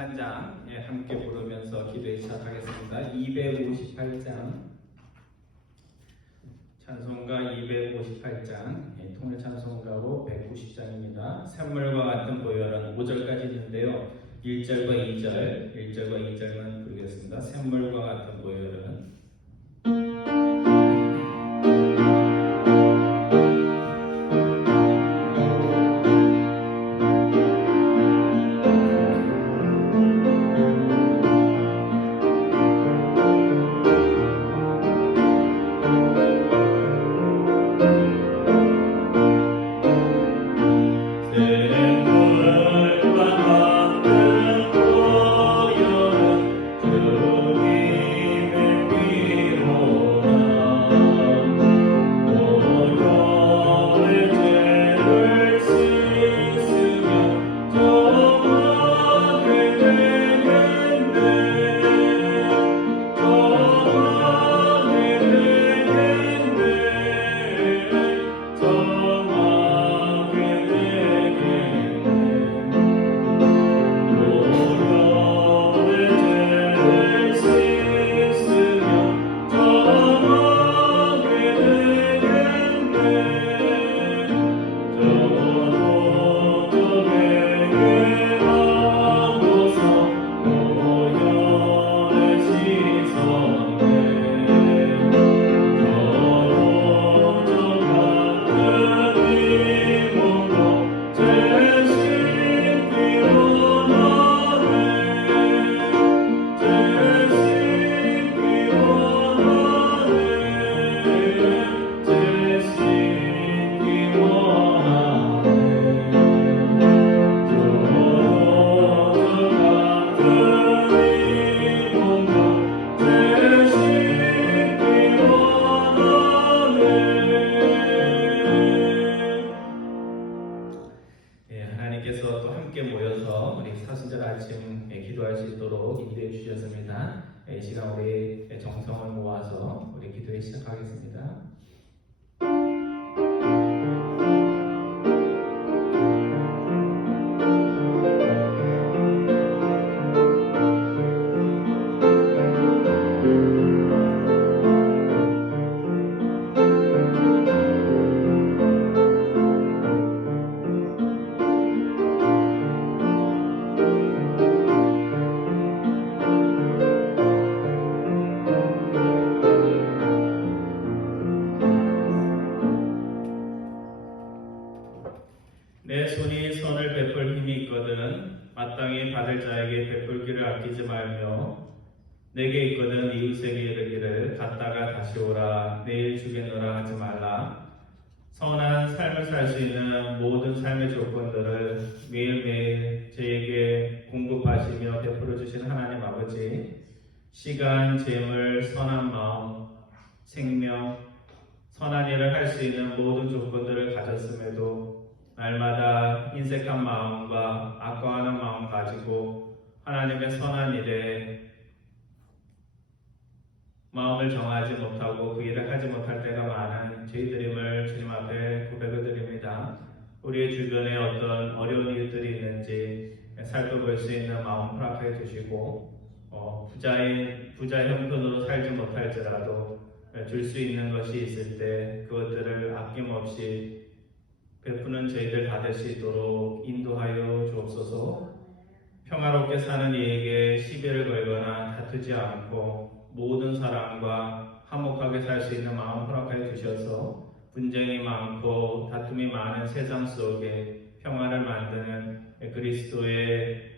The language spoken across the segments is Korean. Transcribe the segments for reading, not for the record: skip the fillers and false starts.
한 장 함께 부르면서 기도에 시작하겠습니다. 258장 찬송가 258장 통일 찬송가로 190장입니다. 샘물과 같은 보혈은 5절까지 있는데요. 1절과 2절만 부르겠습니다. 샘물과 같은 보혈은 하나님께서 또 함께 모여서 우리 사순절 아침 기도할 수 있도록 인도해 주셨습니다. 이 시간 우리 정성을 모아서 우리 기도에 시작하겠습니다. 내 손이 선을 베풀 힘이 있거든 마땅히 받을 자에게 베풀기를 아끼지 말며 내게 있거든 이웃에게 이르기를 갔다가 다시 오라 내일 주겠노라 하지 말라. 선한 삶을 살 수 있는 모든 삶의 조건들을 매일매일 저에게 공급하시며 베풀어 주신 하나님 아버지, 시간, 재물, 선한 마음, 생명, 선한 일을 할 수 있는 모든 조건들을 가졌음에도 날마다 인색한 마음과 아까워하는 마음 가지고 하나님의 선한 일에 마음을 정하지 못하고 그 일을 하지 못할 때가 많은 저희들임을 주님 앞에 고백을 드립니다. 우리의 주변에 어떤 어려운 일들이 있는지 살펴볼 수 있는 마음 허락해 주시고 부자 형편으로 살지 못할지라도 줄 수 있는 것이 있을 때 그것들을 아낌없이 베푸는 저희들 다 될 수 있도록 인도하여 주옵소서. 평화롭게 사는 이에게 시비를 걸거나 다투지 않고 모든 사람과 화목하게 살 수 있는 마음 허락하여 주셔서 분쟁이 많고 다툼이 많은 세상 속에 평화를 만드는 그리스도의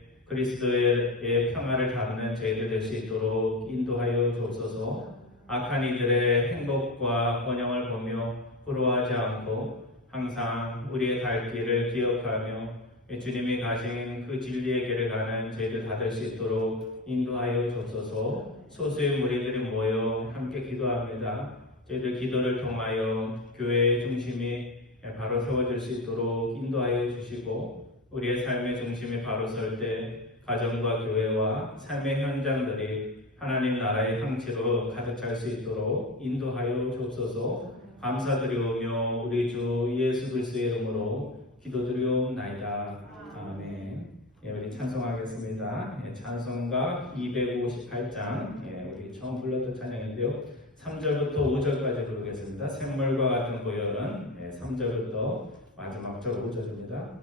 평화를 담는 저희들 될 수 있도록 인도하여 주옵소서. 악한 이들의 행복과 번영을 보며 부러워하지 않고 항상 우리의 갈 길을 기억하며 주님이 가신 그 진리의 길을 가는 저희들 다 될 수 있도록 인도하여 주옵소서. 소수의 무리들이 모여 함께 기도합니다. 저희들 기도를 통하여 교회의 중심이 바로 세워질 수 있도록 인도하여 주시고 우리의 삶의 중심이 바로 설 때 가정과 교회와 삶의 현장들이 하나님 나라의 향치로 가득 찰 수 있도록 인도하여 주옵소서. 감사드리오며 우리 주 예수 그리스도의 이름으로 기도드리옵나이다. 아멘. 우리 찬송하겠습니다. 찬송가 258장, 우리 처음 불렀던 찬양인데요. 3절부터 5절까지 부르겠습니다. 샘물과 같은 고열은 3절부터 마지막 절 5절입니다.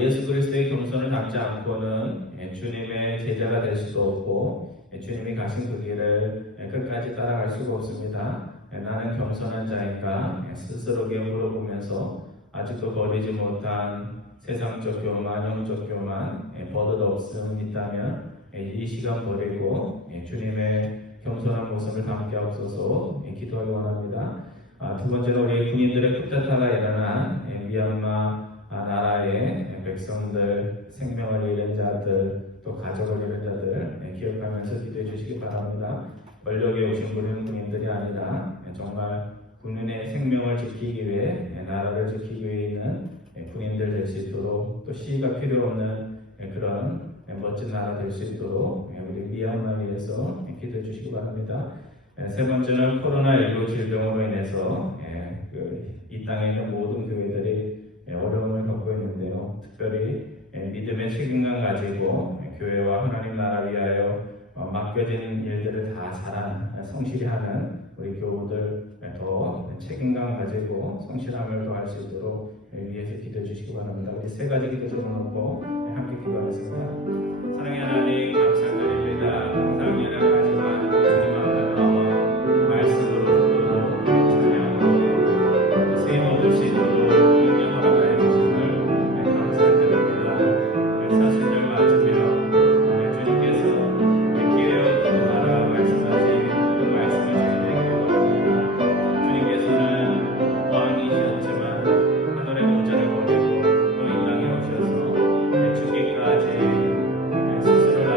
예수 그리스도의 겸손을 닮지 않고는 주님의 제자가 될 수도 없고 주님이 가신 그 길을 끝까지 따라갈 수가 없습니다. 나는 겸손한 자인가 스스로에게 물어보면서 아직도 버리지 못한 세상적 교만, 영적 교만 버릇없음 있다면 이 시간 버리고 주님의 겸손한 모습을 담게 하옵소서 기도하기 원합니다. 두 번째로 우리 군인들의 쿠데타가 일어난 미얀마 나라의 백성들, 생명을 잃은 자들, 또 가족을 잃은 자들 기억하면서 기도해 주시기 바랍니다. 권력에 오신 군인들이 아니라 정말 군인의 생명을 지키기 위해 나라를 지키기 위해 있는 군인들 될 수 있도록 또 시위가 필요 없는 그런 멋진 나라 될 수 있도록 우리 미얀마 위해서 기도해 주시기 바랍니다. 세 번째는 코로나19 질병으로 인해서 이 땅에 있는 모든 교회들이 어려움을 겪고 있는데요. 특별히 믿음의 책임감 가지고 교회와 하나님 나라 위하여 맡겨진 일들을 다 잘 성실히 하는 우리 교우들 더 책임감 가지고 성실함을 더할 수 있도록 위해서 기도해 주시기 바랍니다. 우리 세 가지 기도 들어놓고 함께 기도하겠습니다. 사랑의 하나님 감사드립니다. 항상 여러 가지 많은 주님 앞에 나와 말씀으로 찬양으로 세임 얻을 수 있도록 하늘의 모자를 버리고 또 이 땅에 오셔서 죽기까지 스스로를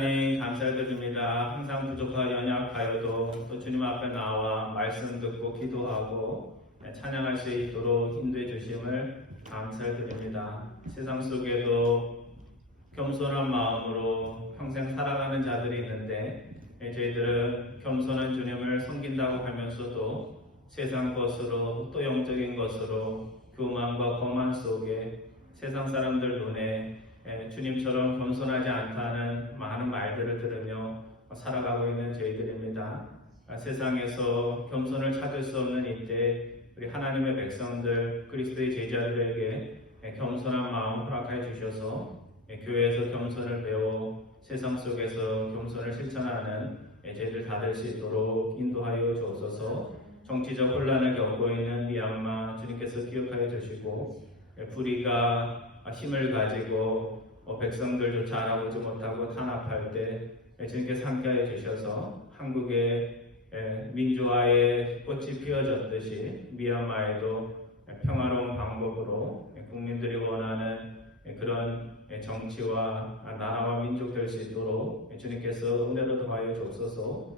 하나님 감사드립니다. 항상 부족하여 연약하여도 또 주님 앞에 나와 말씀 듣고 기도하고 찬양할 수 있도록 인도해 주심을 감사드립니다. 세상 속에도 겸손한 마음으로 평생 살아가는 자들이 있는데 저희들은 겸손한 주님을 섬긴다고 하면서도 세상 것으로 또 영적인 것으로 교만과 거만 속에 세상 사람들 눈에 주님처럼 겸손하지 않다는 많은 말들을 들으며 살아가고 있는 저희들입니다. 세상에서 겸손을 찾을 수 없는 이때 우리 하나님의 백성들 그리스도의 제자들에게 겸손한 마음 허락해 주셔서 교회에서 겸손을 배워 세상 속에서 겸손을 실천하는 저희들 다 될 수 있도록 인도하여 주옵소서. 정치적 혼란을 겪고 있는 미얀마 주님께서 기억하여 주시고 불의가 힘을 가지고 백성들조차 알아보지 못하고 탄압할 때 주님께서 함께하여 주셔서 한국의 민주화의 꽃이 피어졌듯이 미얀마에도 평화로운 방법으로 국민들이 원하는 그런 정치와 나라와 민족 될 수 있도록 주님께서 은혜로 더하여 주옵소서.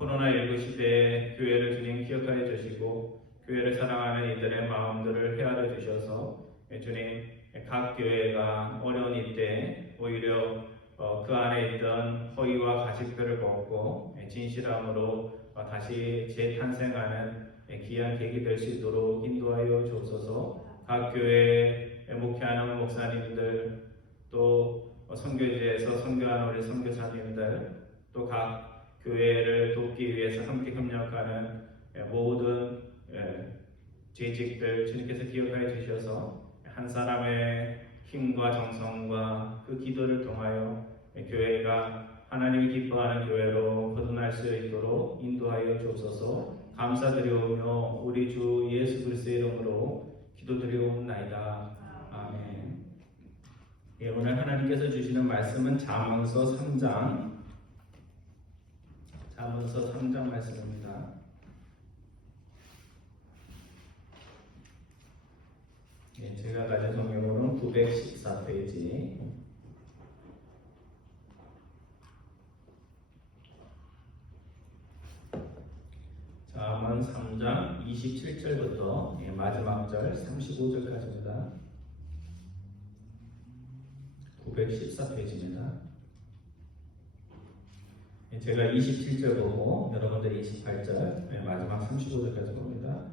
코로나19 시대에 교회를 주님 기억하여 주시고 교회를 사랑하는 이들의 마음들을 헤아려 주셔서 주님 각 교회가 어려운 이때 오히려 그 안에 있던 허위와 가식들을 벗고 진실함으로 다시 재탄생하는 귀한 계기 될 수 있도록 인도하여 주옵소서. 각 교회에 목회하는 목사님들 또 선교지에서 선교하는 우리 선교사님들 또 각 교회를 돕기 위해서 함께 협력하는 모든 재직들 주님께서 기억하여 주셔서 한 사람의 힘과 정성과 그 기도를 통하여 교회가 하나님이 기뻐하는 교회로 거듭날 수 있도록 인도하여 주옵소서. 감사드리오며 우리 주 예수 그리스도의 이름으로 기도드리옵나이다. 아멘. 오늘 하나님께서 주시는 말씀은 잠언서 3장 말씀입니다. 제가 가진 성경으로는 914페이지. 잠언 3장 27절부터 마지막 절 35절까지입니다. 914페이지입니다. 제가 27절 보고 여러분들이 28절 마지막 35절까지 봅니다.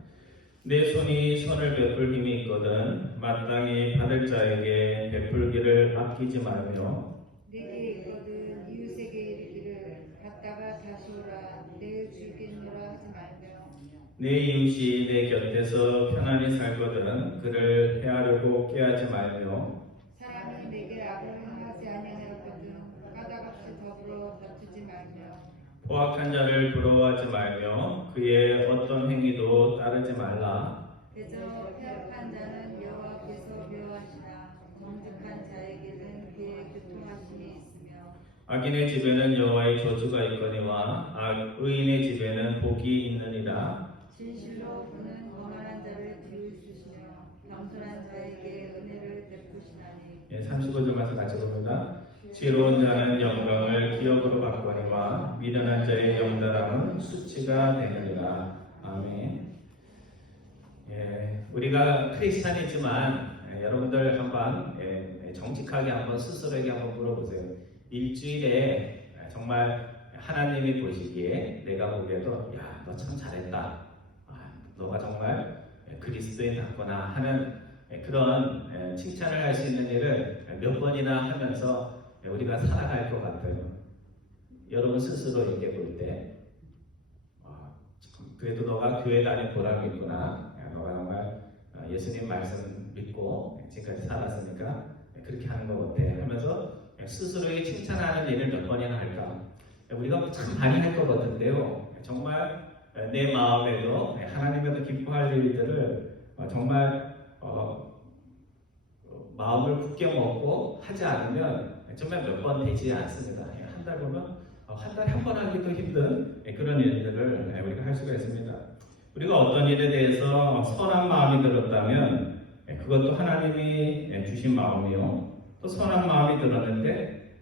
내 손이 선을 베풀 힘이 있거든 마땅히 받을 자에게 베풀기를 아끼지 말며 내게 있거든 이웃에게 이르기를 받다가 다시 오라 내 주겠노라 하지 말며 내 이웃이 내 곁에서 편안히 살거든 그를 해하려고 꾀하지 말며 사람이 내게 악을 행하지 아니하였거든 까닭없이 더불어 다투지 말며 포악한 자를 부러워하지 말며 그의 어떤 행위도 따르지 말라. 대저 폐역한 자는 여호와께서 묘하시나 정직한 자에게는 그의 교통하심이 있으며 악인의 집에는 여호와의 저주가 있거니와 의인의 집에는 복이 있느니라. 진실로 그는 거만한 자를 비웃으시며 겸손한 자에게 은혜를 베푸시나니 35절 말씀 같이 봅니다. 지혜로운 자는 영광을 기업으로 받거니와 미련한 자의 영달함은 수치가 되느니라. 아멘. 우리가 크리스찬이지만 여러분들 한번 정직하게 한번 스스로에게 한번 물어보세요. 일주일에 정말 하나님이 보시기에 내가 보기에도 야, 너 참 잘했다. 너가 정말 그리스도인답구나 하는 그런 칭찬을 할 수 있는 일을 몇 번이나 하면서 우리가 살아갈 것 같아요. 여러분 스스로 얘기해 볼 때 그래도 너가 교회 다닐 보람이 있구나. 너가 정말 예수님 말씀 믿고 지금까지 살았으니까 그렇게 하는 것 같아 하면서 스스로에게 칭찬하는 일을 몇 번이나 할까. 우리가 참 많이 할 것 같은데요. 정말 내 마음에도 하나님께서 기뻐할 일들을 정말 마음을 굳게 먹고 하지 않으면 정말 몇 번 되지 않습니다. 한 달 보면 한 달에 한 번 하기도 힘든 그런 일들을 우리가 할 수가 있습니다. 우리가 어떤 일에 대해서 선한 마음이 들었다면 그것도 하나님이 주신 마음이요. 또 선한 마음이 들었는데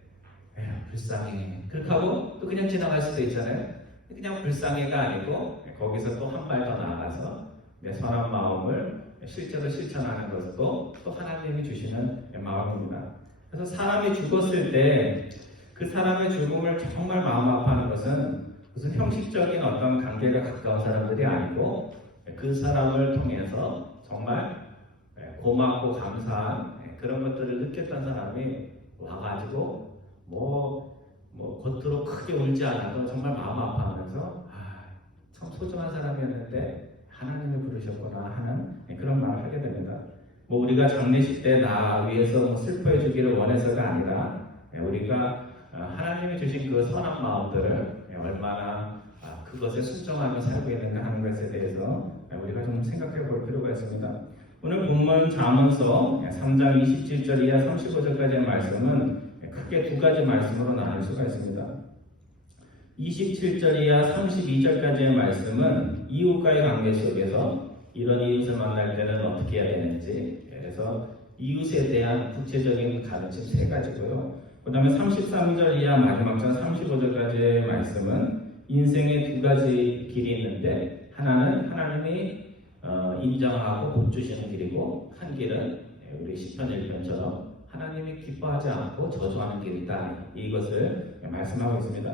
불쌍해. 그렇게 하고 또 그냥 지나갈 수도 있잖아요. 그냥 불쌍해가 아니고 거기서 또 한 발 더 나아가서 내 선한 마음을 실제로 실천하는 것도 또 하나님이 주시는 마음입니다. 그래서 사람이 죽었을 때 그 사람의 죽음을 정말 마음 아파하는 것은 무슨 형식적인 어떤 관계가 가까운 사람들이 아니고 그 사람을 통해서 정말 고맙고 감사한 그런 것들을 느꼈던 사람이 와가지고 겉으로 크게 울지 않아도 정말 마음 아파하면서 참 소중한 사람이었는데 하나님이 부르셨구나 하는 그런 말을 하게 됩니다. 우리가 장례식 때 나 위해서 슬퍼해 주기를 원해서가 아니라 우리가 하나님이 주신 그 선한 마음들을 얼마나 그것에 순종하며 살고 있는가 하는 것에 대해서 우리가 좀 생각해 볼 필요가 있습니다. 오늘 본문 잠언서 3장 27절 이하 35절까지의 말씀은 크게 두 가지 말씀으로 나눌 수가 있습니다. 27절 이하 32절까지의 말씀은 이웃과의 관계 속에서 이런 이웃을 만날 때는 어떻게 해야 되는지, 그래서 이웃에 대한 구체적인 가르침 세 가지고요. 그 다음에 33절 이하 마지막 장 35절까지의 말씀은 인생의 두 가지 길이 있는데 하나는 하나님이 인정하고 복 주시는 길이고 한 길은 우리 시편 1편처럼 하나님이 기뻐하지 않고 저주하는 길이다. 이것을 말씀하고 있습니다.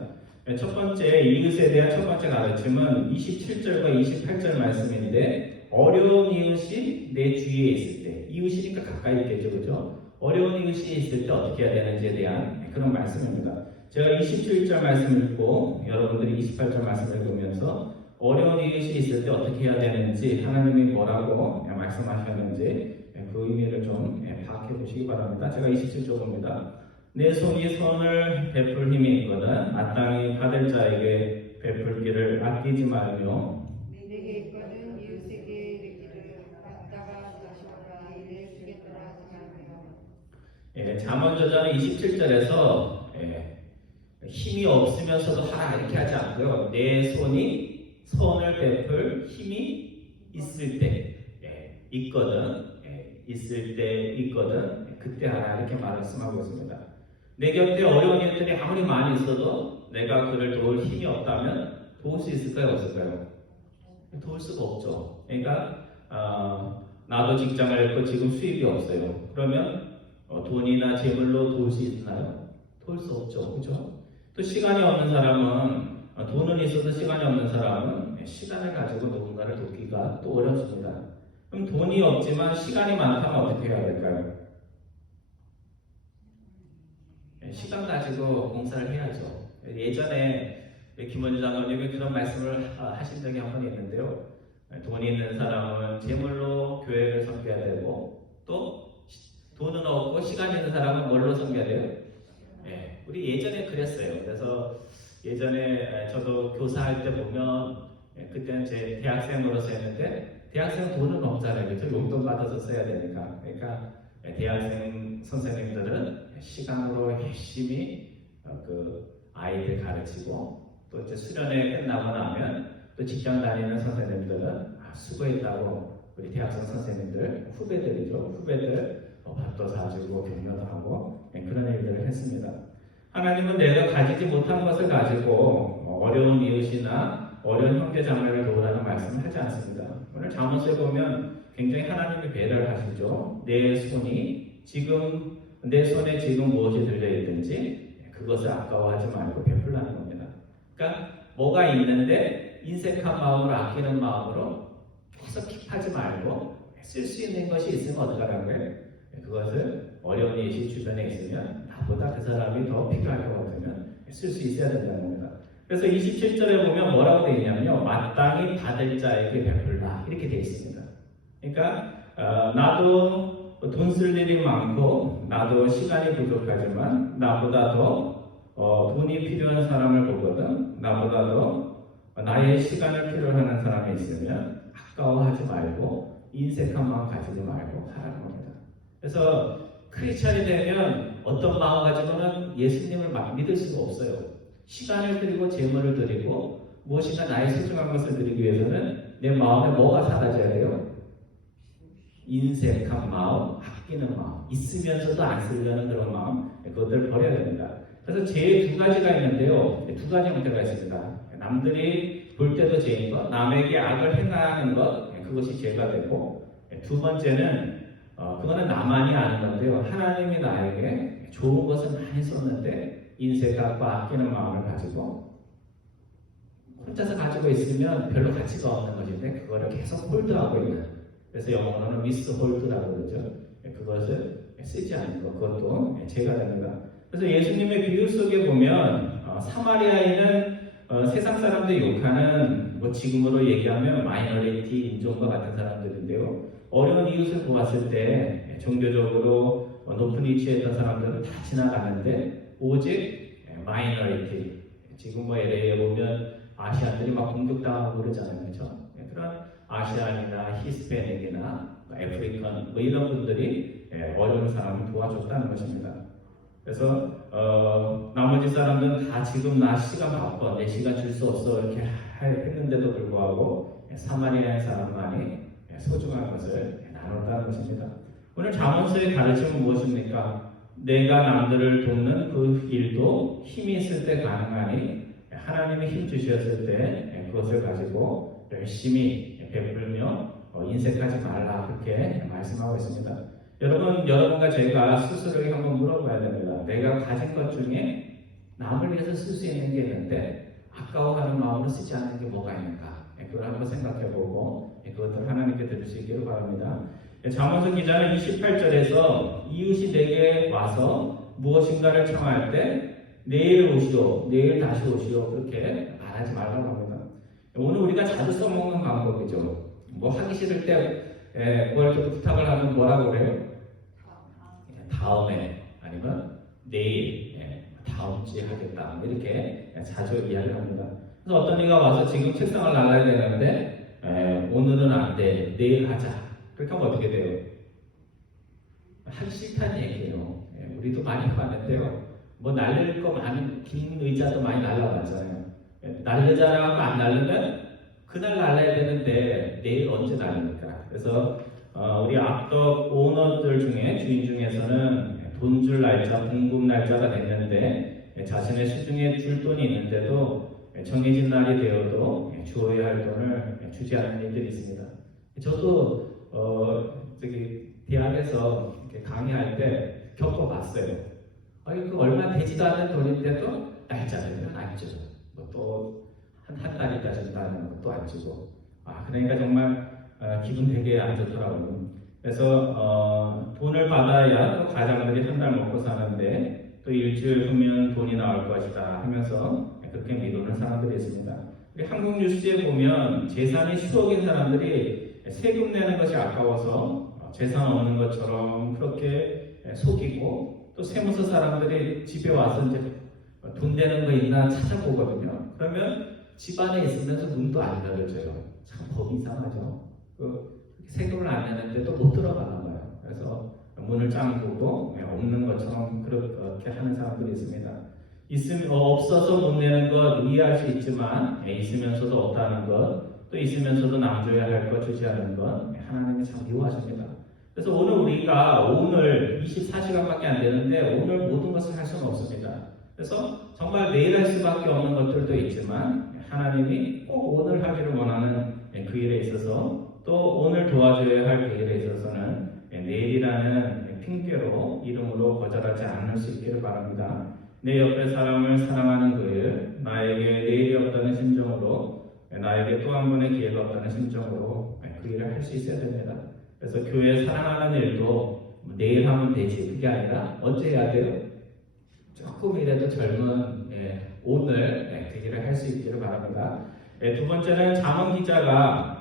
첫 번째 이웃에 대한 첫 번째 가르침은 27절과 28절 말씀인데 어려운 이웃이 내 주위에 있을 때 이웃이니까 가까이 있겠죠, 그죠? 어려운 이웃이 있을 때 어떻게 해야 되는지에 대한 그런 말씀입니다. 제가 27절 말씀 읽고 여러분들이 28절 말씀을 읽으면서 어려운 이웃이 있을 때 어떻게 해야 되는지 하나님이 뭐라고 말씀하셨는지 그 의미를 좀 파악해 보시기 바랍니다. 제가 27절 봅니다. 내 손이 선을 베풀 힘이 있거든 마땅히 받을 자에게 베풀기를 아끼지 말며 내게 있거든 이웃에게 이르기를 받다가 다시 오라 내 주겠노라 하지 말며. 잠언저자는 27절에서 힘이 없으면서도 하라 이렇게 하지 않고요. 내 손이 선을 베풀 힘이 있을 때 있을 때 있거든 그때 하라 이렇게 말씀하고 있습니다. 내 곁에 어려운 일들이 아무리 많이 있어도 내가 그를 도울 힘이 없다면 도울 수 있을까요? 없을까요? 도울 수가 없죠. 그러니까 나도 직장을 잃고 지금 수입이 없어요. 그러면 돈이나 재물로 도울 수 있나요? 도울 수 없죠. 그렇죠? 또 시간이 없는 사람은 돈은 있어도 시간이 없는 사람은 시간을 가지고 누군가를 돕기가 또 어렵습니다. 그럼 돈이 없지만 시간이 많다면 어떻게 해야 될까요? 시간 가지고 봉사를 해야죠. 예전에 김원주 장로님이 그런 말씀을 하신 적이 한 번 있는데요. 돈이 있는 사람은 재물로 교회를 섬겨야 되고 또 돈은 없고 시간 있는 사람은 뭘로 섬겨야 돼요? 우리 예전에 그랬어요. 그래서 예전에 저도 교사할 때 보면 그때는 제 대학생으로서 했는데 대학생 돈은 없잖아요. 그렇죠? 용돈 받아서 써야 되니까. 그러니까 대학생 선생님들은 시간으로 열심히 그 아이들 가르치고 또 이제 수련회 끝나고 나면 또 직장 다니는 선생님들은 수고했다고 우리 대학생 선생님들 후배들 밥도 사주고 격려도 하고 그런 일들을 했습니다. 하나님은 내가 가지지 못한 것을 가지고 어려운 이웃이나 어려운 형제 자매를 도우라는 말씀을 하지 않습니다. 오늘 잠언서에 보면 굉장히 하나님이 배려를 하시죠. 내 손에 지금 무엇이 들려있든지 그것을 아까워하지 말고 베풀라는 겁니다. 그러니까 뭐가 있는데 인색한 마음으로 아끼는 마음으로 계속 킵하지 말고 쓸 수 있는 것이 있으면 어떡하라고요? 그것을 어려운 이웃이 주변에 있으면 나보다 그 사람이 더 필요할 것 같으면 쓸 수 있어야 된다는 겁니다. 그래서 27절에 보면 뭐라고 되어 있냐면요. 마땅히 받을 자에게 베풀라 이렇게 되어 있습니다. 그러니까 나도 돈 쓸 일이 많고 나도 시간이 부족하지만 나보다 더 돈이 필요한 사람을 보거든 나보다 더 나의 시간을 필요하는 사람이 있으면 아까워하지 말고 인색한 마음 가지지 말고 하라는 겁니다. 그래서 크리스찬이 되면 어떤 마음 가지고는 예수님을 막 믿을 수가 없어요. 시간을 드리고 재물을 드리고 무엇인가 나의 소중한 것을 드리기 위해서는 내 마음에 뭐가 사라져야 돼요? 인색한 마음, 아끼는 마음, 있으면서도 안 쓰려는 그런 마음, 그것들을 버려야 됩니다. 그래서 죄 두 가지가 있는데요. 두 가지 형태가 있습니다. 남들이 볼 때도 죄인 것, 남에게 악을 행하는 것, 그것이 죄가 되고, 두 번째는 그거는 나만이 아는 건데요. 하나님이 나에게 좋은 것을 많이 썼는데 인색 갖고 아끼는 마음을 가지고 혼자서 가지고 있으면 별로 가치가 없는 것인데 그거를 계속 홀드하고 있는, 그래서 영어로는 미스 홀드라고 그러죠. 그것을 쓰지 않는 것, 그것도 죄가 됩니다. 그래서 예수님의 비유 속에 보면 사마리아인은 세상 사람들이 욕하는 뭐 지금으로 얘기하면 마이너리티 인종과 같은 사람들인데요. 어려운 이웃을 보았을 때 종교적으로 높은 위치에 있던 사람들은 다 지나가는데 오직 마이너리티, 지금 뭐 LA에 보면 아시안들이 막 공격당하고 그러잖아요. 그렇죠? 그런 아시안이나 히스패닉이나 애프리칸 뭐 이런 분들이 어려운 사람을 도와줬다는 것입니다. 그래서 나머지 사람들은 다 지금 나 시간 바빠, 내 시간 줄 수 없어 이렇게 했는데도 불구하고 사마리아의 사람만이 소중한 것을 나눴다는 것입니다. 오늘 잠언서의 가르침은 무엇입니까? 내가 남들을 돕는 그 일도 힘이 있을 때 가능하니 하나님이 힘 주셨을 때 그것을 가지고 열심히 베풀며 인색하지 말라, 그렇게 말씀하고 있습니다. 여러분과 제가 스스로에게 한번 물어봐야 됩니다. 내가 가진 것 중에 남을 위해서 쓸 수 있는 게 있는데 아까워하는 마음으로 쓰지 않는 게 뭐가 있는가? 그걸 한번 생각해보고 그것을 하나님께 드릴 수 있기를 바랍니다. 잠언서 기자는 28절에서 이웃이 내게 와서 무엇인가를 청할 때 내일 오시오, 내일 다시 오시오, 그렇게 말하지 말라고 합니다. 오늘 우리가 자주 써먹는 방법이죠. 뭐 하기 싫을 때 뭘 좀 부탁을 하면 뭐라고 그래요? 다음에, 아니면 내일, 다음 주에 하겠다, 이렇게 자주 이야기를 합니다. 그래서 어떤 이가 와서 지금 책상을 나가야 되는데 오늘은 안 돼, 내일 하자, 그렇게 하면 어떻게 돼요? 하기 싫다는 얘기예요. 우리도 많이 봤는데요. 뭐 날릴 거 많이, 긴 의자도 많이 날라가잖아요. 날르자라고 하면 안 날르면 그날 날라야 되는데 내일 언제 날립니까? 그래서 우리 악덕 오너들 중에, 주인 중에서는 돈 줄 날짜, 공급 날짜가 됐는데 자신의 수중에 줄 돈이 있는데도 정해진 날이 되어도 주어야 할 돈을 주지 않는 일들이 있습니다. 저도 대학에서 강의할 때 겪어봤어요. 그 얼마 되지도 않는 돈인데도 날짜를 안 주고, 또 한 달 있다 준다는 것도 안 주고, 그러니까 정말 기분 되게 안 좋더라고요. 그래서 돈을 받아야 또 가장들이 한 달 먹고 사는데 또 일주일 후면 돈이 나올 것이다 하면서 그렇게 미루는 사람들이 있습니다. 우리 한국 뉴스에 보면 재산이 10억인 사람들이 세금 내는 것이 아까워서 재산 없는 것처럼 그렇게 속이고, 또 세무서 사람들이 집에 와서 이제 돈 되는 거 있나 찾아보거든요. 그러면 집안에 있으면서 문도 안 열어줘요. 참 법이 이상하죠. 세금을 안 내는데도 못 들어가나 봐요. 그래서 문을 잠그고 없는 것처럼 그렇게 하는 사람들이 있습니다. 없어서 못 내는 것 이해할 수 있지만 있으면서도 없다는 것, 또 있으면서도 남줘야 할 것 주지 않는 것, 하나님이 참 미워하십니다. 그래서 오늘 24시간밖에 안 되는데 오늘 모든 것을 할 수는 없습니다. 그래서 정말 내일 할 수밖에 없는 것들도 있지만 하나님이 꼭 오늘 하기를 원하는 그 일에 있어서, 또 오늘 도와줘야 할 그 일에 있어서는 내일이라는 핑계로, 이름으로 거절하지 않을 수 있기를 바랍니다. 내 옆에 사람을 사랑하는 그 일, 나에게 내일이 없다는 심정으로, 나에게 또 한 번의 기회가 없다는 심정으로 그 일을 할 수 있어야 됩니다. 그래서 교회 사랑하는 일도 내일 하면 되지, 그게 아니라 언제 해야 돼요? 조금이라도 젊은 오늘 그 일을 할 수 있기를 바랍니다. 두 번째는 잠언 기자가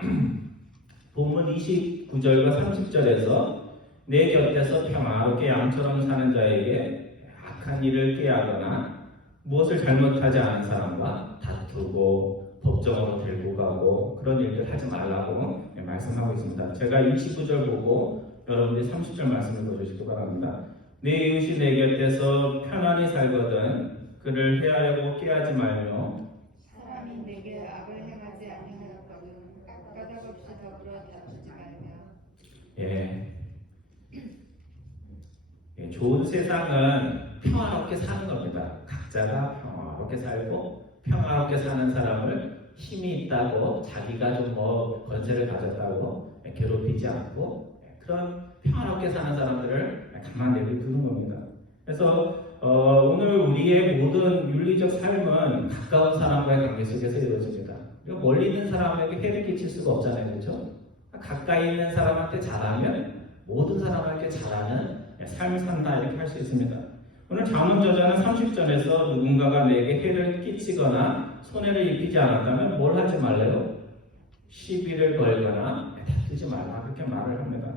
본문 29절과 30절에서 내 곁에서 평화롭게 양처럼 사는 자에게 악한 일을 꾀하거나 무엇을 잘못하지 않은 사람과 다투고 법정으로 들고 가고 그런 일들 하지 말라고 말씀하고 있습니다. 제가 29절 보고 여러분들이 30절 말씀 읽어주시기 바랍니다. 내 이웃이 내 곁에서 편안히 살거든 그를 해하려고 꾀하지 말며, 사람이 내게 악을 행하지 아니하였거든 까닭 없이 더불어 다투지 말며. 좋은 세상은 평화롭게 사는 겁니다. 각자가 평화롭게 살고 평화롭게 사는 사람을 힘이 있다고 자기가 좀 뭐 권세를 가졌다고 괴롭히지 않고 그런 평화롭게 사는 사람들을 가만 내버려두는 겁니다. 그래서 오늘 우리의 모든 윤리적 삶은 가까운 사람과의 관계 속에서 이루어집니다. 그리고 멀리 있는 사람에게 해를 끼칠 수가 없잖아요, 그렇죠? 가까이 있는 사람한테 잘하면 모든 사람에게 잘하는 삶을 산다 이렇게 할 수 있습니다. 오늘 잠언저자는 30절에서 누군가가 내게 해를 끼치거나 손해를 입히지 않았다면 뭘 하지 말래요? 시비를 걸거나 다투지 말라 그렇게 말을 합니다.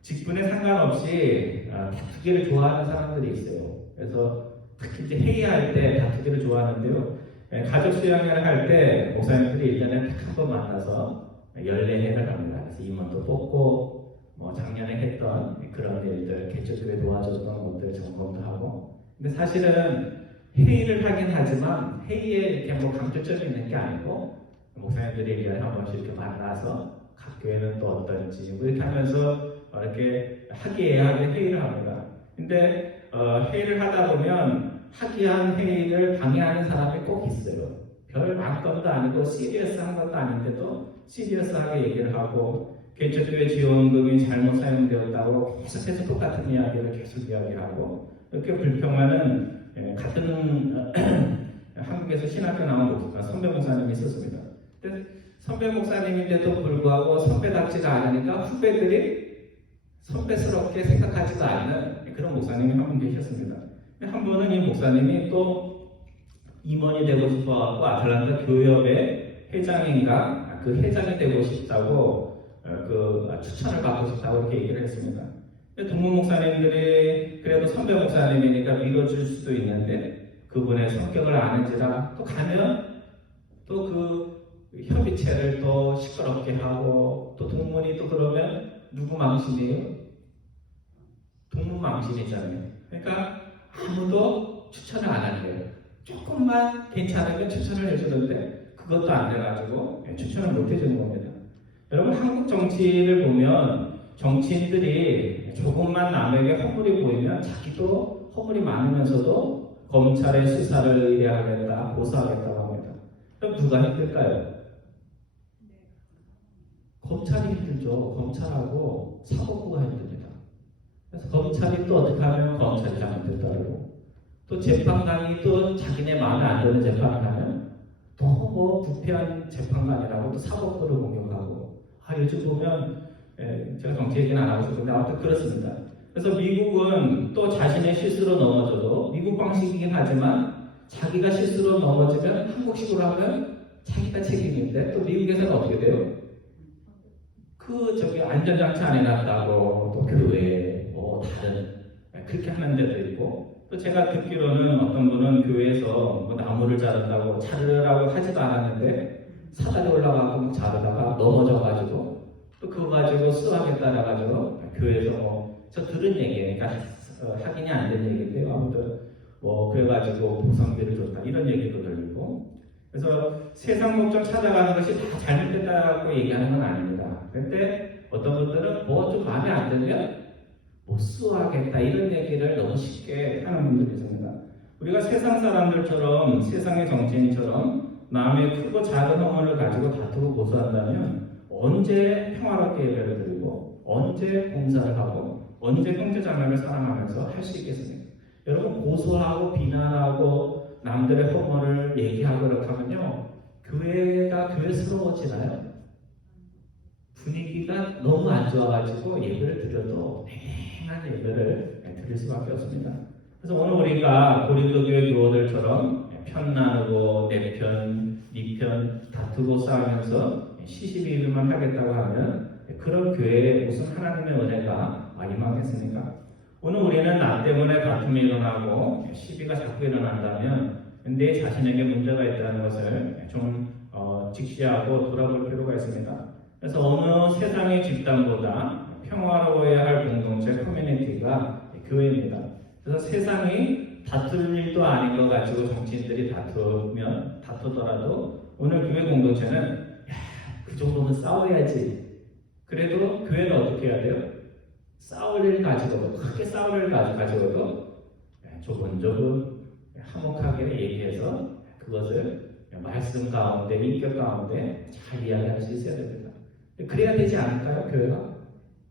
직분에 상관없이 다투기를 좋아하는 사람들이 있어요. 그래서 특히 이제 회의할 때 다투기를 좋아하는데요. 가족 수양회를 할 때 목사님들이 1년에 딱 한 번 만나서 연례회를 합니다. 그래서 임원도 뽑고 뭐 작년에 했던 그런 일들, 개척교회 도와줬던 것들 점검도 하고. 근데 사실은 회의를 하긴 하지만 회의에 이렇게 뭐 강조점이 있는 게 아니고 목사님들이 1년에 한 번씩 이렇게 만나서 각 교회는 또 어떤지 뭐 이렇게 하면서 이렇게 화기애애하게 회의를 합니다. 근데 회의를 하다 보면 화기한 회의를 방해하는 사람이 꼭 있어요. 별 안건도 아니고 시리어스한 것도 아닌데도 시리어스하게 얘기를 하고 개척교회 지원금이 잘못 사용되었다고 계속해서 똑같은 이야기를 계속 이야기하고 이렇게 불평하는 같은 한국에서 신학교 나온 선배 목사님이 있었습니다. 근데 선배 목사님인데도 불구하고 선배답지가 않으니까 후배들이 선배스럽게 생각하지도 않는 그런 목사님이 한 분 계셨습니다. 한 번은 이 목사님이 또 임원이 되고 싶어갖고 아틀란타 교회협의 회장인가 그 회장이 되고 싶다고 추천을 받고 싶다고 이렇게 얘기를 했습니다. 동문 목사님들이 그래도 선배 목사님이니까 밀어줄 수도 있는데 그분의 성격을 아는지라 또 가면 또 그 협의체를 또 시끄럽게 하고 또 동문이 또 그러면 누구 망신이에요? 동문 망신이잖아요. 그러니까 아무도 추천을 안 한대요. 조금만 괜찮으면 추천을 해주는데 그것도 안 돼가지고 추천을 못 해주는 겁니다. 여러분 한국 정치를 보면 정치인들이 조금만 남에게 허물이 보이면 자기도 허물이 많으면서도 검찰의 수사를 의뢰하겠다, 고소하겠다고 합니다. 그럼 누가 힘들까요? 검찰이 힘들죠. 검찰하고 사법부가 힘듭니다. 그래서 검찰이 또 어떻게 하면 검찰이 잘못됐다고 또 재판관이 또 자기네 마음에 안 드는 재판을 하면 또 부패한 재판관이라고 또 사법부를 공격하고 요즘 보면 제가 정치 얘기는 안 하고 싶은데 아무튼 그렇습니다. 그래서 미국은 또 자신의 실수로 넘어져도 미국 방식이긴 하지만 자기가 실수로 넘어지면 한국식으로 하면 자기가 책임인데 또 미국에서는 어떻게 돼요? 안전장치 안 해놨다고 또 교회에 다른 그렇게 하는 데도 있고 또 제가 듣기로는 어떤 분은 교회에서 나무를 자른다고 자르라고 하지도 않았는데 사다리 올라가고 자르다가 넘어져가지고 또 그거 가지고 수하겠다 해가지고 교회에서 저 들은 얘기예요. 그러니까 확인이 안 된 얘기인데요. 아무튼 그래가지고 보상비를 줬다 이런 얘기도 들리고 그래서 세상 목적 찾아가는 것이 다 잘못됐다고 얘기하는 건 아닙니다. 그런데 어떤 분들은 좀 마음에 안 들면 수하겠다 이런 얘기를 너무 쉽게 하는 분들이 있습니다. 우리가 세상 사람들처럼 세상의 정치인처럼 마음에 크고 작은 허물을 가지고 다투고 고소한다면 언제 평화롭게 예배를 드리고 언제 봉사를 하고 언제 형제자매를 사랑하면서 할 수 있겠습니까? 여러분 고소하고 비난하고 남들의 허물을 얘기하고 그렇게 하면요 교회가 교회스러워지나요? 분위기가 너무 안 좋아가지고 예배를 드려도 행한 예배를 드릴 수밖에 없습니다. 그래서 오늘 우리가 고린도교회 교우들처럼 편 나누고 내 편, 네 편 다투고 싸우면서 시시비비만 하겠다고 하면 그런 교회에 무슨 하나님의 은혜가 임하겠습니까? 오늘 우리는 나 때문에 다툼이 일어나고 시비가 자꾸 일어난다면 내 자신에게 문제가 있다는 것을 좀 직시하고 돌아볼 필요가 있습니다. 그래서 어느 세상의 집단보다 평화로워야 할 공동체 커뮤니티가 교회입니다. 그래서 세상이 다툴 일도 아닌 거 가지고 정치인들이 다투더라도 오늘 교회 공동체는 그 정도는 싸워야지. 그래도 교회는 어떻게 해야 돼요? 싸울 일 가지고도 크게 싸울 일 가지고도 조곤조곤 화목하게 얘기해서 그것을 말씀 가운데, 인격 가운데 잘 이야기할 수 있어야 됩니다. 그래야 되지 않을까요, 교회가?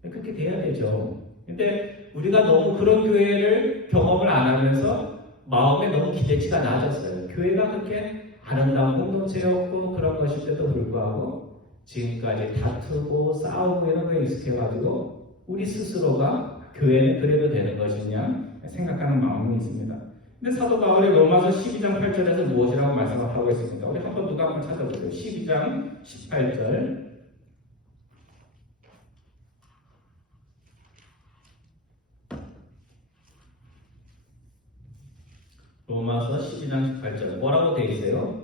그렇게 돼야 되죠. 근데 우리가 너무 그런 교회를 경험을 안 하면서 마음에 너무 기대치가 낮았어요. 교회가 그렇게 아름다운 공동체였고 그런 것인데도 불구하고 지금까지 다투고 싸우고 이런 거에 익숙해가지고 우리 스스로가 교회는 그래도 되는 것이냐 생각하는 마음이 있습니다. 근데 사도 바울이 로마서 12장 8절에서 무엇이라고 말씀을 하고 있습니까? 우리 한번 누가 한번 찾아보세요. 12장 18절. 로마서 12장 18절 뭐라고 되어 있어요?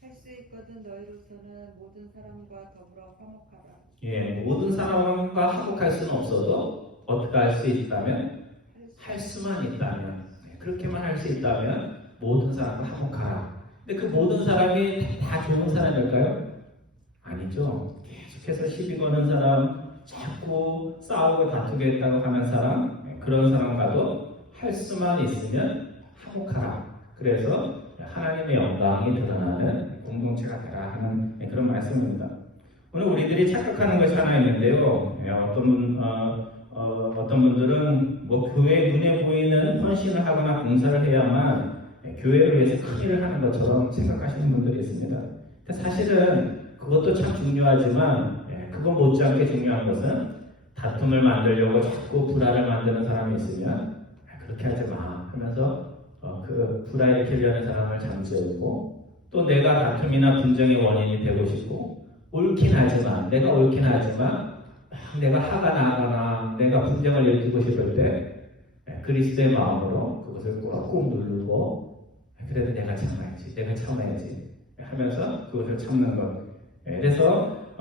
할 수 있거든 너희로서는 모든 사람과 더불어 화목하라. 예, 모든 사람과 화목할 수는 없어도 어떻게 할 수 있다면 할 수만 있다면 그렇게만 할 수 있다면 모든 사람과 화목하라. 근데 그 모든 사람이 다 좋은 사람일까요? 아니죠. 계속해서 시비 거는 사람, 자꾸 싸우고 다투겠다고 하는 사람, 그런 사람과도 할 수만 있으면 화목하라. 그래서 하나님의 영광이 드러나는 공동체가 되라 하는 그런 말씀입니다. 오늘 우리들이 착각하는 것이 하나 있는데요. 어떤 분들은 뭐 교회 눈에 보이는 헌신을 하거나 봉사를 해야만 교회를 위해서 큰 일을 하는 것처럼 생각하시는 분들이 있습니다. 사실은 그것도 참 중요하지만 그거 못지않게 중요한 것은 다툼을 만들려고 자꾸 불화를 만드는 사람이 있으면 그렇게 하지 마 하면서 그 불화 일으키려는 사람을 잠재우고 또 내가 다툼이나 분쟁의 원인이 되고 싶고 옳긴 하지만 내가 옳긴 하지만 내가 화가 나거나 내가 분쟁을 일으키고 싶을 때 그리스도의 마음으로 그것을 꾹꾹 누르고 그래도 내가 참아야지 하면서 그것을 참는 것. 그래서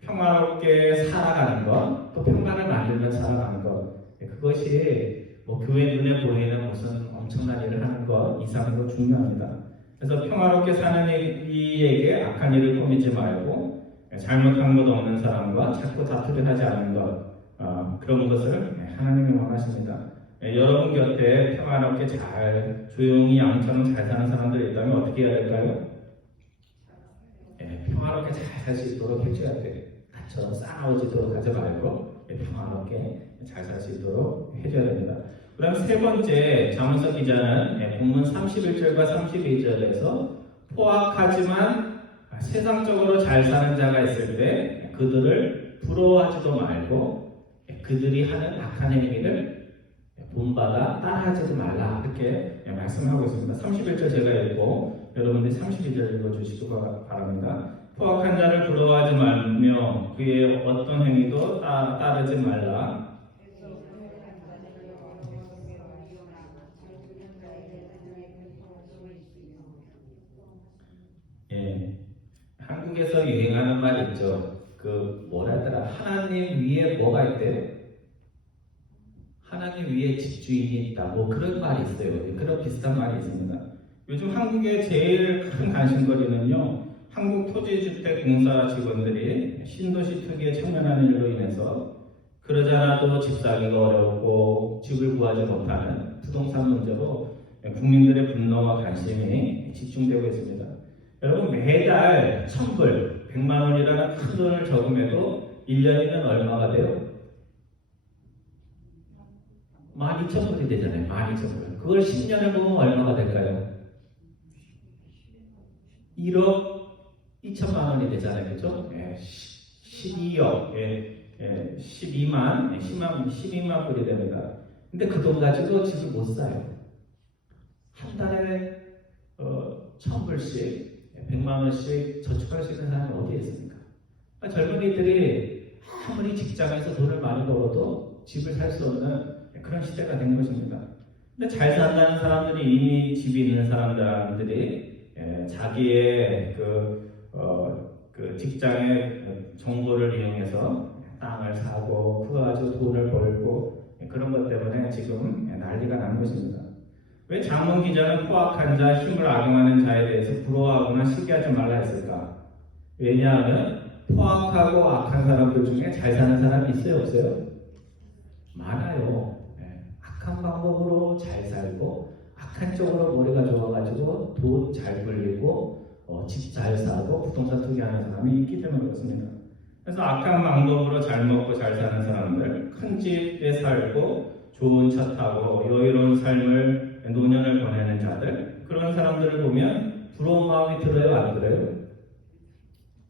평화롭게 살아가는 것, 또 평화를 만들며 살아가는 것, 그것이 뭐 교회 눈에 보이는 무슨 엄청난 일을 하는 것 이상으로 중요합니다. 그래서 평화롭게 사는 이에게 악한 일을 꾸미지 말고 잘못한 것 없는 사람과 자꾸 다투려 하지 않는 것, 그런 것을 하나님이 원하십니다. 여러분 곁에 평화롭게 잘 조용히 양처럼 잘 사는 사람들이 있다면 어떻게 해야 될까요? 평화롭게 잘 살 수 있도록 해줘야 돼요. 나처럼 싸우지도록 하지 말고 평화롭게 잘 살 수 있도록 해줘야 됩니다. 그럼 세 번째 자문서 기자는 본문 31절과 32절에서 포악하지만 세상적으로 잘 사는 자가 있을 때 그들을 부러워하지도 말고 그들이 하는 악한 행위를 본받아 따라하지도 말라 이렇게 말씀하고 있습니다. 31절 제가 읽고 여러분들이 32절 읽어주시기 바랍니다. 포악한 자를 부러워하지 말며 그의 어떤 행위도 따르지 말라. 예, 한국에서 유행하는 말 있죠. 그 뭐라더라? 하나님 위에 뭐가 있대요? 하나님 위에 집주인이 있다. 뭐 그런 말이 있어요. 그런 비슷한 말이 있습니다. 요즘 한국의 제일 큰 관심거리는요. 한국토지주택공사 직원들이 신도시 투기에 참여하는 일로 인해서 그러지 않아도 집 사기가 어렵고 집을 구하지 못하는 부동산 문제로 국민들의 분노와 관심이 집중되고 있습니다. 여러분 매달 1,000불, 100만 원이라는 큰 돈을 저금해도 1년이면 얼마가 돼요? 12,000불이 되잖아요. 12,000불. 그걸 10년을 보면 얼마가 될까요? 1억 2천만 원이 되잖아요. 그렇죠? 12억, 12만 불이 됩니다. 근데 그 돈 가지고 집을 못 사요. 한 달에 1,000불씩, 100만 원씩 저축할 수 있는 사람이 어디에 있습니까? 젊은이들이 아무리 직장에서 돈을 많이 벌어도 집을 살 수 없는 그런 시대가 된 것입니다. 근데 잘 산다는 사람들이 이미 집이 있는 사람들이 자기의 그 직장의 정보를 이용해서 땅을 사고 그거 가지고 돈을 벌고 그런 것 때문에 지금 난리가 난 것입니다. 왜 장문 기자는 포악한 자, 힘을 악용하는 자에 대해서 부러워하거나 시기하지 말라 했을까? 왜냐하면 포악하고 악한 사람들 중에 잘 사는 사람이 있어요, 없어요? 많아요. 악한 방법으로 잘 살고 악한 쪽으로 머리가 좋아가지고 돈 잘 벌리고 집 잘 사고 부동산 투기하는 사람이 있기 때문에 그렇습니다. 그래서 악한 방법으로 잘 먹고 잘 사는 사람들, 큰 집에 살고 좋은 차 타고 여유로운 삶을 노년을 보내는 자들, 그런 사람들을 보면 부러운 마음이 들어요, 안 들어요?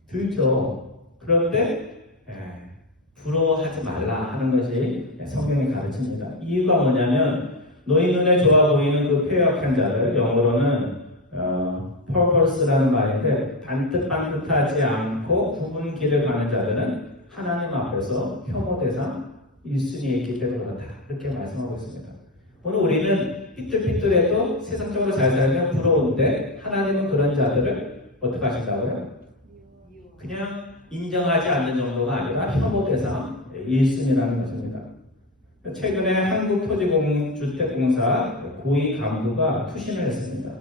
들죠. 그런데 부러워하지 말라 하는 것이 성경이 가르칩니다. 이유가 뭐냐면 너희 눈에 좋아 보이는 그 폐역한 자들, 영어로는 purpose라는 말인데 반듯반듯하지 않고 굽은 길을 가는 자들은 하나님 앞에서 혐오 대상 1순위에 있기 때문에 그렇다. 그렇게 말씀하고 있습니다. 오늘 우리는 삐뚤삐뚤해도 세상적으로 잘 살면 부러운데 하나님은 그런 자들을 어떻게 하신다고요? 그냥 인정하지 않는 정도가 아니라 혐오 대상 1순위라는 것입니다. 최근에 한국토지주택공사 고위 간부가 투신을 했습니다.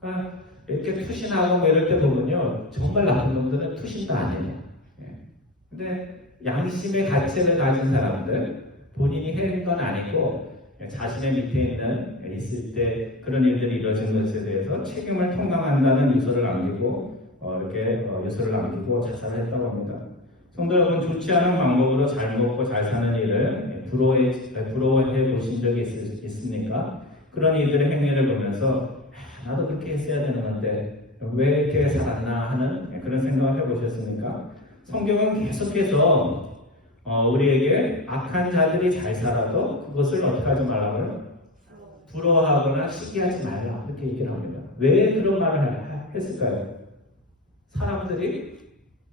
그러니까 이렇게 투신하고 뭐 이럴 때 보면요, 정말 나쁜 놈들은 투신도 안 해요. 근데 양심의 가책을 가진 사람들, 본인이 해낸 건 아니고 자신의 밑에 있을 때 그런 일들이 이루어진 것에 대해서 책임을 통감한다는 유서를 남기고 유서를 남기고 자살을 했다고 합니다. 성도 여러분, 좋지 않은 방법으로 잘 먹고 잘 사는 일을 부러워해 보신 적이 있습니까? 그런 이들의 행위를 보면서 나도 그렇게 했어야 되는 건데 왜 이렇게 살았나 하는 그런 생각을 해보셨습니까? 성경은 계속해서 우리에게 악한 자들이 잘 살아도 그것을 어떻게 하지 말라고요? 부러워하거나 시기하지 말라, 그렇게 얘기를 합니다. 왜 그런 말을 했을까요? 사람들이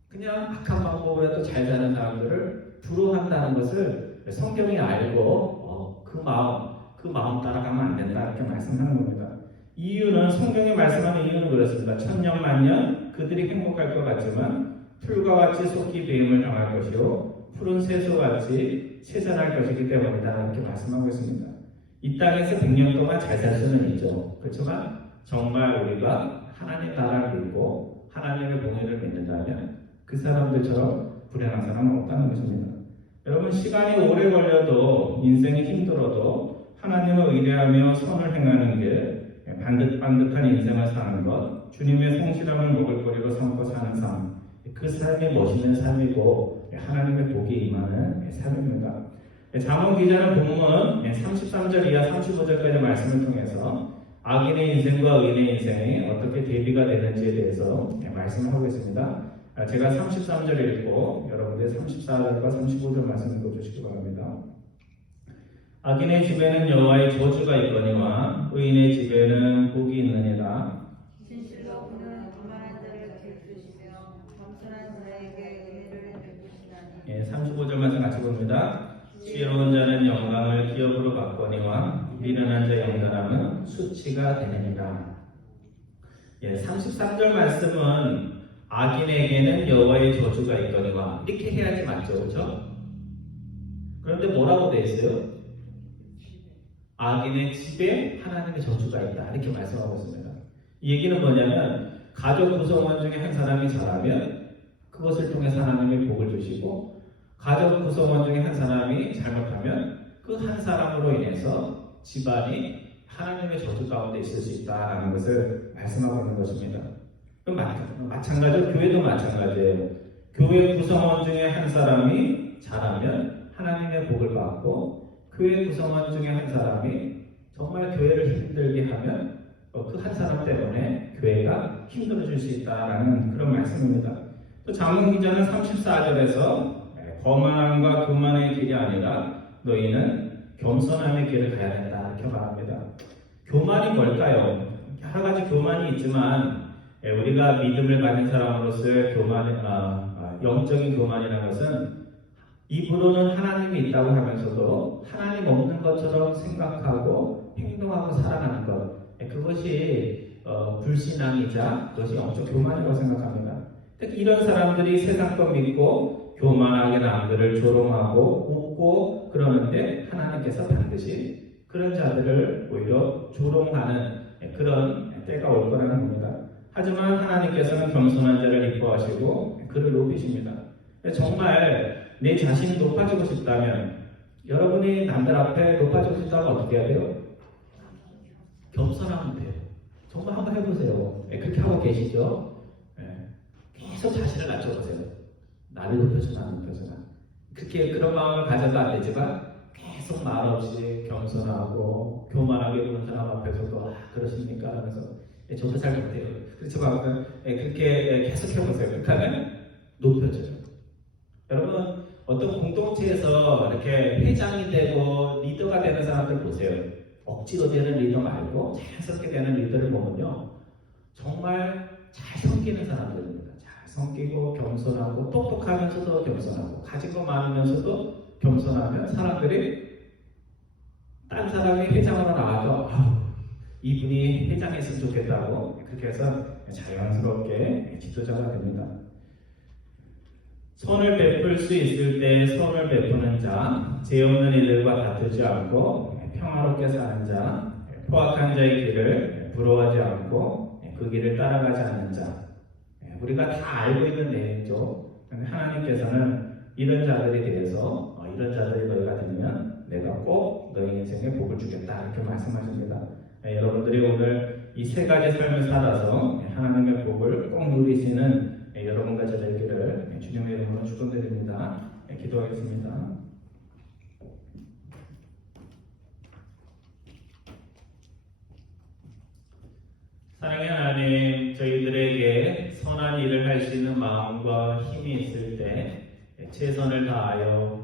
그냥 악한 방법으로라도 잘 사는 사람들을 부러워한다는 것을 성경이 알고 그 마음 따라가면 안 된다, 이렇게 말씀하는 겁니다. 이유는, 성경이 말씀하는 이유는 그렇습니다. 천년 만년 그들이 행복할 것 같지만 풀과 같이 속기 배임을 당할 것이요 푸른 새소같이 세잔할 것이기 때문이다, 이렇게 말씀하고 있습니다. 이 땅에서 100년 동안 잘 살 수는 있죠. 그렇지만 정말 우리가 하나님 나라를 믿고 하나님의 공의를 믿는다면 그 사람들처럼 불행한 사람은 없다는 것입니다. 여러분, 시간이 오래 걸려도, 인생이 힘들어도 하나님을 의뢰하며 선을 행하는 게 반듯반듯한 인생을 사는 것, 주님의 성실함을 먹을거리로 삼고 사는 삶, 그 삶이 멋있는 삶이고 하나님의 복이 임하는 삶입니다. 잠언 기자는 본문 33절 이하 35절까지 말씀을 통해서 악인의 인생과 의인의 인생이 어떻게 대비가 되는지에 대해서 말씀을 하고 있습니다. 제가 33절 읽고 여러분들 34절과 35절 말씀 읽어주시기 바랍니다. 악인의 집에는 여호와의 저주가 있거니와 의인의 집에는 복이 있느니라. 진실로 그는 교만한 자를 길주시며 겸손한 자에게 은혜를 베푸시나니. 35절 말씀 같이 봅니다. 지혜로운 자는 영광을 기업으로 받거니와 미련한 자의 영달함은 수치가 되느니라. 33절 말씀은 악인에게는 여호와의 저주가 있거니와 이렇게 해야지 맞죠, 그렇죠? 그런데 뭐라고 되어 있어요? 악인의 집에 하나님의 저주가 있다, 이렇게 말씀하고 있습니다. 이 얘기는 뭐냐면 가족 구성원 중에 한 사람이 잘하면 그것을 통해서 하나님의 복을 주시고, 가족 구성원 중에 한 사람이 잘못하면 그 한 사람으로 인해서 집안이 하나님의 저주 가운데 있을 수 있다라는 것을 말씀하고 있는 것입니다. 마찬가지로 교회도 마찬가지예요. 교회 구성원 중에 한 사람이 잘하면 하나님의 복을 받고, 교회 구성원 중에 한 사람이 정말 교회를 힘들게 하면 그 한 사람 때문에 교회가 힘들어질 수 있다라는 그런 말씀입니다. 또 잠언 기자는 34절에서 거만함과 교만의 길이 아니라 너희는 겸손함의 길을 가야 된다, 이렇게 말합니다. 교만이 뭘까요? 여러 가지 교만이 있지만 우리가 믿음을 가진 사람으로서의 영적인 교만이라는 것은 입으로는 하나님이 있다고 하면서도 하나님 없는 것처럼 생각하고 행동하고 살아가는 것, 그것이 불신앙이자 그것이 영적 교만이라고 생각합니다. 특히 이런 사람들이 세상 것 믿고 교만하게 남들을 조롱하고 웃고 그러는데 하나님께서 반드시 그런 자들을 오히려 조롱하는 그런 때가 올 거라는 겁니다. 하지만 하나님께서는 겸손한 자를 이뻐하시고 그를 높이십니다. 정말 내 자신이 높아지고 싶다면, 여러분이 남들 앞에 높아지고 싶다면 어떻게 해야 돼요? 겸손하면 돼요. 정말 한번 해보세요. 그렇게 하고 계시죠? 계속 자신을 낮춰보세요. 나를 높여주나 안 높여주나. 그렇게 그런 마음을 가져도 안 되지만 계속 말없이 겸손하고 교만하게 보는 사람 앞에서도 그러십니까? 하면서 저도 잘 못해요. 그렇지만 그렇게 계속 해보세요. 그렇게 하면 높여져요. 여러분 어떤 공동체에서 이렇게 회장이 되고 리더가 되는 사람들 보세요. 억지로 되는 리더 말고 자연스럽게 되는 리더를 보면요. 정말 잘 섬기는 사람들입니다. 잘 섬기고 겸손하고 똑똑하면서도 겸손하고 가진 거 많으면서도 겸손하면 사람들이 딴 사람이 회장으로 나와도 이분이 회장했으면 좋겠다고 그렇게 해서 자연스럽게 지도자가 됩니다. 선을 베풀 수 있을 때 선을 베푸는 자, 죄 없는 이들과 다투지 않고 평화롭게 사는 자, 포악한 자의 길을 부러워하지 않고 그 길을 따라가지 않는 자. 우리가 다 알고 있는 내용이죠. 하나님께서는 이런 자들에 대해서 이런 자들이 너희가 되면 내가 꼭 너희 인생에 복을 주겠다 이렇게 말씀하십니다. 여러분들이 오늘 이 세 가지 삶을 살아서 하나님의 복을 꼭 누리시는 여러분과 저 되기를 주님의 이름으로 축원드립니다. 기도하겠습니다. 사랑의 하나님, 저희들에게 선한 일을 할 수 있는 마음과 힘이 있을 때 최선을 다하여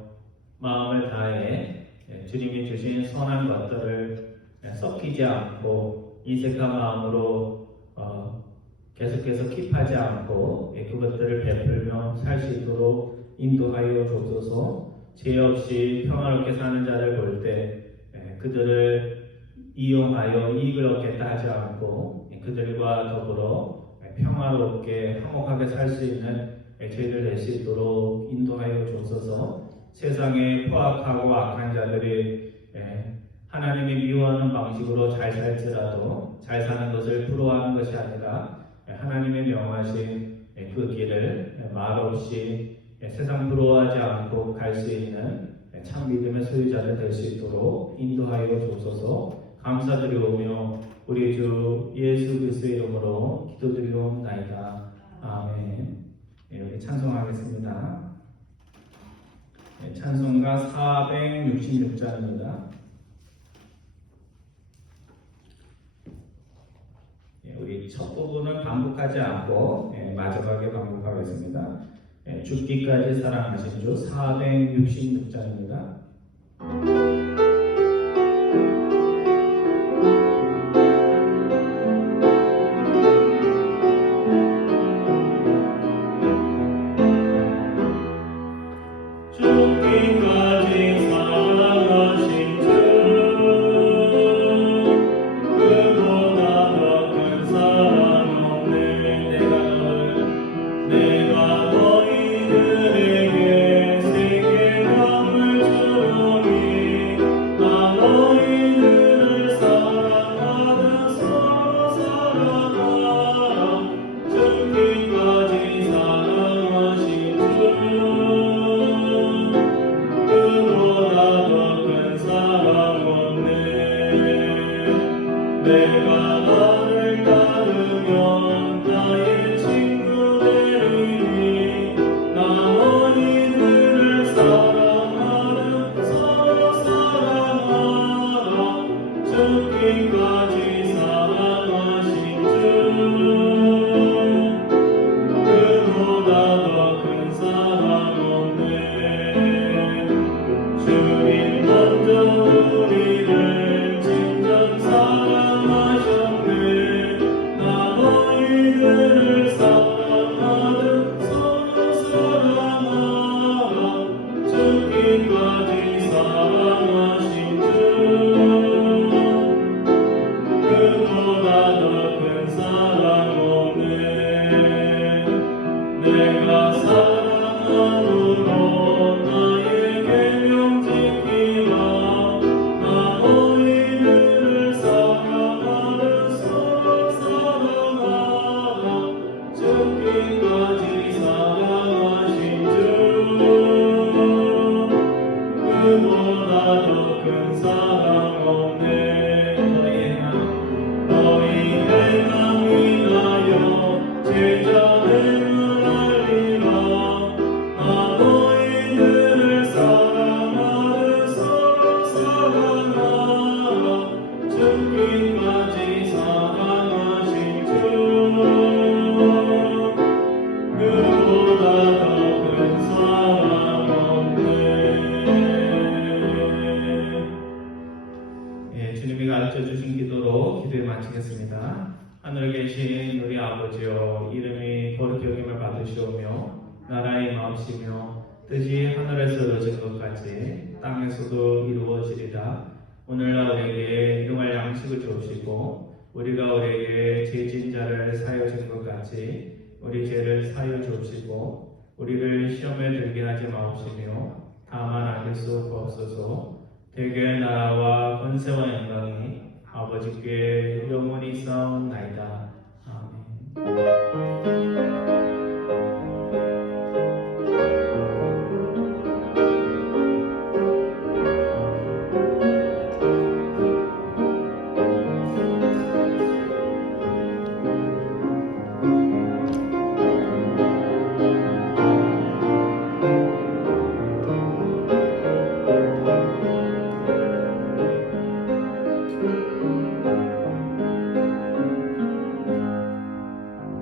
마음을 다해 주님이 주신 선한 것들을 썩히지 않고 인색한 마음으로 계속해서 킵하지 않고 그것들을 베풀며 살 수 있도록 인도하여 주옵소서. 죄 없이 평화롭게 사는 자를 볼 때 그들을 이용하여 이익을 얻겠다 하지 않고 그들과 더불어 평화롭게 화목하게 살 수 있는 저희들 될 수 있도록 인도하여 주옵소서. 세상에 포악하고 악한 자들이 하나님이 미워하는 방식으로 잘 살지라도 잘 사는 것을 부러워하는 것이 아니라 하나님의 명하신 그 길을 말없이 세상 부러워하지 않고 갈 수 있는 참 믿음의 소유자들 될 수 있도록 인도하여 주옵소서. 감사드리오며 우리 주 예수 그리스도의 이름으로 기도드리옵나이다. 아멘. 여기 찬송하겠습니다. 찬송가 466장입니다. 우리 첫 부분은 반복하지 않고 마지막에 반복하겠습니다. 죽기까지 사랑하신 주 466장입니다. 죽기까지 사랑하신 주 그보다 더 큰 사랑 없네. 내가 너희들에게 세계감을 주노니 나 너희들을 사랑하듯 서로 사랑하라. 죽기까지 사랑하신 주 받으시오며 나라의 마음이시며 뜻이 하늘에서 이루어진 것 같이 땅에서도 이루어지리라. 오늘날 우리에게 일용할 양식을 주시고 우리가 우리에게 죄진 자를 사하여 준 것 같이 우리 죄를 사하여 주시고 우리를 시험에 들게 하지 마옵시며 다만 악에서 구하옵소서. 대개 나라와 권세와 영광이 아버지께 영원히 쌓옵나이다. 아멘.